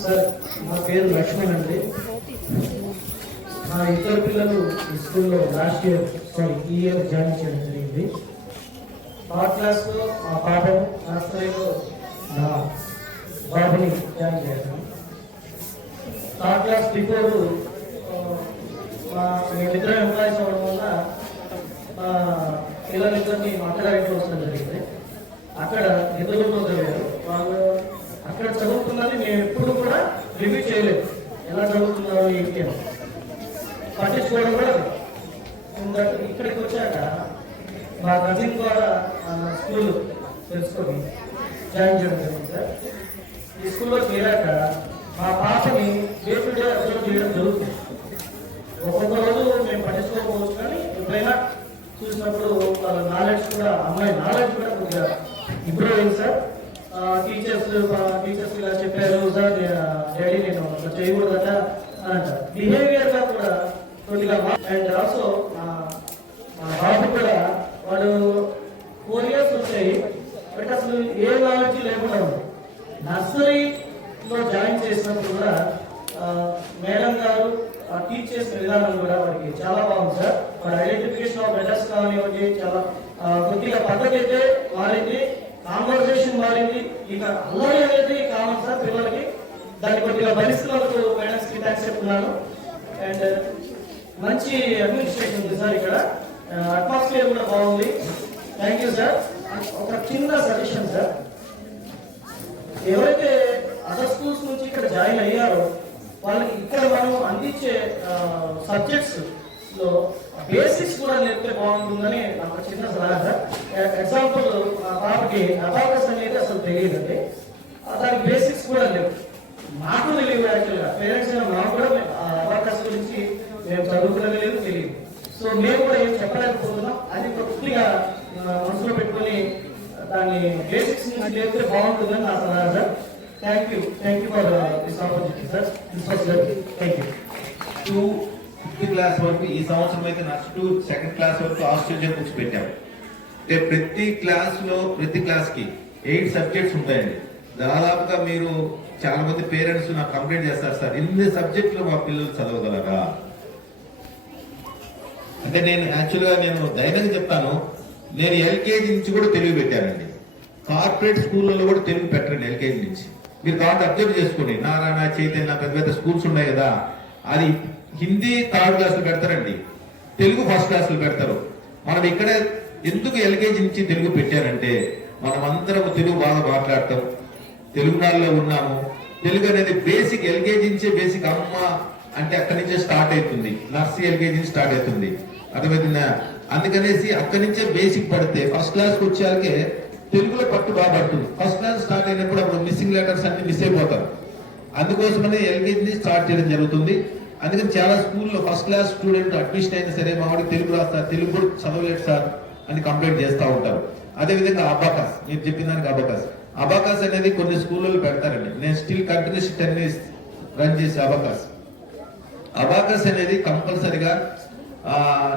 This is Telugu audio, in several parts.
సార్ నా పేరు లక్ష్మణ్ అండి. మా ఇద్దరు పిల్లలు ఈ స్కూల్లో లాస్ట్ ఇయర్ ఈ ఇయర్ జాయిన్ చేయడం జరిగింది. థర్డ్ క్లాస్లో మా పాపను, నర్సరీలో నా బాబుని జాయిన్ చేశాను. థర్డ్ క్లాస్ బిఫోర్ మేమిద్దరం ఎంప్లాయీస్ అవ్వడం వల్ల పిల్లలిద్దరిని మా అత్తగారింట్లో వస్తడం జరిగింది. అక్కడ ఎదురుతో చదివారు వాళ్ళు. అక్కడ చదువుతున్నది మేము ఎప్పుడు కూడా రివ్యూ చేయలేదు, ఎలా చదువుతున్నారో ఏంటి అని పట్టించుకోవడం కూడా. ఇక్కడికి వచ్చాక మా కజిన్ ద్వారా స్కూల్ తెలుసుకొని జాయిన్ చేయడం జరిగింది సార్. ఈ స్కూల్లో చేరాక మా పాపని డే టు డే అబ్జర్వ్ చేయడం జరుగుతుంది. ఒక్కొక్క రోజు మేము పట్టించుకోకపోవచ్చు, కానీ ఎప్పుడైనా చూసినప్పుడు వాళ్ళ నాలెడ్జ్ కూడా, అమ్మాయి నాలెడ్జ్ కూడా కొద్దిగా ఇంప్రూవ్ అయింది సార్. టీచర్స్ ఇలా చెప్పారు సార్, డాడీ నేను చేయకూడదట అని అంటారు. బిహేవియర్గా కూడా కొద్దిగా. అండ్ ఆల్సో మా బాబు కూడా వాడు 4 years వచ్చాయి, బట్ అసలు ఏ నాలెడ్జ్ లేకుండా ఉంది. నర్సరీలో జాయిన్ చేసినప్పుడు కూడా మేడం గారు టీచ్ చేసిన విధానం కూడా వాడికి చాలా బాగుంది సార్. వాడి ఐడెంటిఫికేషన్ ఆఫ్ లెటర్స్ కానివ్వండి, చాలా కొద్దిగా పద్ధతి అయితే మారింది, కాన్వర్సేషన్ మారింది. ఇక అల్లరి అనేది కామన్ సార్ పిల్లలకి. దాన్ని కొద్దిగా భరిస్తున్నందుకు మేడమ్స్కి థ్యాంక్స్ చెప్తున్నాను. అండ్ మంచి అడ్మినిస్ట్రేషన్ ఉంది సార్ ఇక్కడ, అట్మాస్ఫియర్ కూడా బాగుంది. Thank you sir. ఒక చిన్న సజెషన్ సార్, ఎవరైతే అదర్ స్కూల్స్ నుంచి ఇక్కడ జాయిన్ అయ్యారో వాళ్ళకి ఇక్కడ మనం అందించే సబ్జెక్ట్స్ లో బేసిక్స్ కూడా నేర్పితే బాగుంటుందని నాకు చిన్న సలహా సార్. ఎగ్జాంపుల్, మా పాపకి అబాకస్ అనేది అసలు తెలియదండి, దానికి బేసిక్స్ కూడా లేవు. మాకు తెలియదు యాక్చువల్గా, పేరెంట్స్ మాకు కూడా అబాకస్ గురించి మేము చదువుకునేది లేదు, తెలియదు. సో మేము కూడా ఏం చెప్పలేకపోతున్నాం. అది కొద్దిగా మనసులో పెట్టుకొని దాన్ని బేసిక్స్ నుంచి నేర్పితే బాగుంటుందని నా సలహా sir. Thank you for this opportunity sir. Thank you. 5th class వరకు ఈ సంవత్సరం అయితే నర్స్ టు 2nd క్లాస్ వరకు ఆస్ట్రేలియన్ బుక్స్ పెట్టాం. అంటే ప్రతి క్లాస్కి 8 సబ్జెక్ట్స్ ఉంటాయండి. దాదాపుగా మీరు చాలా మంది పేరెంట్స్ నాకు కంప్లైంట్ చేస్తారు, సార్ ఇన్ని సబ్జెక్టులు మా పిల్లలు చదవగలరా అంటే. నేను యాక్చువల్గా ధైర్యంగా చెప్తాను, నేను ఎల్కేజీ నుంచి కూడా తెలుగు పెట్టానండి. కార్పొరేట్ స్కూళ్ళలో కూడా తెలుగు పెట్టండి ఎల్కేజీ నుంచి. మీరు కాబట్టి అబ్జర్వ్ చేసుకోండి, నారాయణ, చైతన్య, పెద్ద పెద్ద స్కూల్స్ ఉన్నాయి కదా, అది హిందీ 3rd క్లాసులు పెడతారండి, తెలుగు 1st క్లాసులు పెడతారు. మనం ఇక్కడ ఎందుకు ఎల్కేజీ నుంచి తెలుగు పెట్టారంటే, మనం అందరం తెలుగు బాగా మాట్లాడతాం, తెలుగునాడులో ఉన్నాము. తెలుగు అనేది బేసిక్, ఎల్కేజీ నుంచే బేసిక్. అమ్మ అంటే అక్కడి నుంచే స్టార్ట్ అవుతుంది, నర్సరీ ఎల్కేజీ నుంచి స్టార్ట్ అవుతుంది, అర్థమవుతుందా? అందుకనేసి అక్కడి నుంచే బేసిక్ పడితే 1st క్లాస్కి వచ్చాకే తెలుగులో పట్టు బాగా పడుతుంది. 1st క్లాస్ స్టార్ట్ అయినప్పుడు అప్పుడు మిస్సింగ్ లెటర్స్ అన్ని మిస్ అయిపోతారు. అందుకోసమనే ఎల్కేజీ స్టార్ట్ చేయడం జరుగుతుంది. అందుకని చాలా స్కూల్లో 1st క్లాస్ స్టూడెంట్ అడ్మిషన్ అయినా సరే మా వాడికి తెలుగు రాస్తారు, తెలుగు కూడా చదవలేదు సార్ అని కంప్లైంట్ చేస్తూ ఉంటారు. అదేవిధంగా అబాకస్, మీరు చెప్పిన దానికి అబాకస్ అనేది కొన్ని స్కూళ్ళలో పెడతారండి. నేను స్టిల్ కంటిన్యూస్ 10 years రన్ చేసే అబాకస్ అనేది కంపల్సరిగా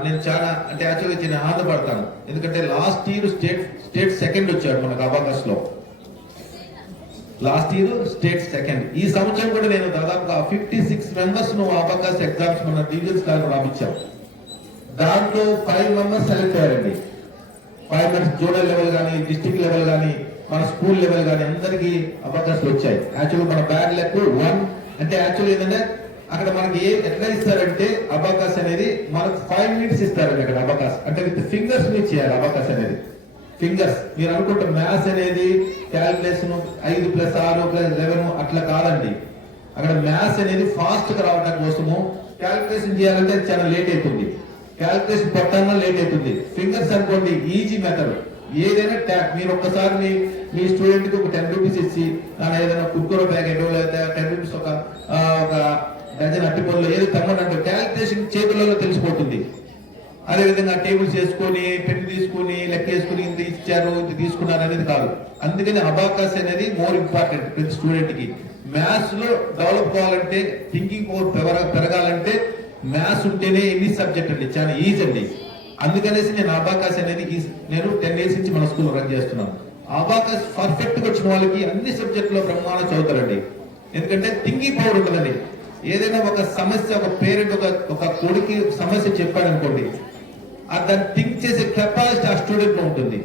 నేను చాలా అంటే యాక్చువల్గా నేను ఆనందపడతాను. ఎందుకంటే లాస్ట్ ఇయర్ స్టేట్ 2nd వచ్చాడు మనకు అబాకస్ లో. Last year state 2nd. ఈ సంవత్సరం కూడా నేను దాదాపుగా 56 members అబాకస్ ఎగ్జామ్స్ మన డివిజన్స్ లో రాపించాం. దాంట్లో 5 members సెలెక్ట్ అయ్యారండి. 5 members జోనల్ లెవెల్ కానీ, డిస్ట్రిక్ట్ లెవెల్ కానీ, మన స్కూల్ లెవెల్ కానీ అందరికి అబాకస్ వచ్చాయి. యాక్చువల్గా మన బ్యాడ్ లెక్ 1 అంటే యాక్చువల్ ఏంటంటే అక్కడ మనకి ఎట్లా ఇస్తారంటే అబాకస్ అనేది మనకు 5 minutes ఇస్తారండి. అక్కడ అబాకస్ అంటే విత్ ఫింగర్స్ మీద చేయాలి. అబాకస్ అనేది ఫింగర్స్. మీరు అనుకుంటే మ్యాథ్స్ అనేది క్యాలిక్యులేషన్ 5 + 6 + 11 అట్లా కాదండి. అక్కడ మ్యాథ్స్ అనేది ఫాస్ట్ గా రావడం కోసము క్యాలిక్యులేషన్ చేయాలంటే చాలా లేట్ అవుతుంది, క్యాలిక్యులేషన్ పట్టాలన్నా లేట్ అవుతుంది. ఫింగర్స్ అనుకోండి ఈజీ మెథడ్. ఏదైనా ట్యాప్ మీరు ఒక్కసారి మీ స్టూడెంట్ కి ఒక 10 rupees ఇచ్చి ఏదైనా కుర్కురో ప్యాకెట్ లేదా 10 rupees ఒక డజన్ అట్టిపళ్ళు ఏదో తమ్మనంటే క్యాలిక్యులేషన్ చేతులలో తెలిసిపోతుంది. అదేవిధంగా టేబుల్స్ వేసుకొని, పెన్ తీసుకుని, లెక్క వేసుకుని ఇంత ఇచ్చారు, ఇంత తీసుకున్నారు అనేది కాదు. అందుకని అబాకస్ అనేది మోర్ ఇంపార్టెంట్ ప్రతి స్టూడెంట్ కి. మ్యాథ్స్ లో డెవలప్ కావాలంటే, థింకింగ్ పవర్ పెరగాలంటే మ్యాథ్స్ ఉంటేనే ఎన్ని సబ్జెక్ట్ అండి, చాలా ఈజీ అండి. అందుకనేసి నేను అబాకస్ అనేది నేను 10 years నుంచి మన స్కూల్ రన్ చేస్తున్నాను. అబాకస్ పర్ఫెక్ట్ గా వచ్చిన వాళ్ళకి అన్ని సబ్జెక్టులో బ్రహ్మాండ చదువుతారండి. ఎందుకంటే థింకింగ్ పవర్ ఉంటుందండి. ఏదైనా ఒక సమస్య ఒక పేరెంట్ ఒక కొడుకు సమస్య చెప్పాడు అనుకోండి, దాన్ని థింక్ చేసే కెపాసిటీ ఆ స్టూడెంట్ లో ఉంటుంది.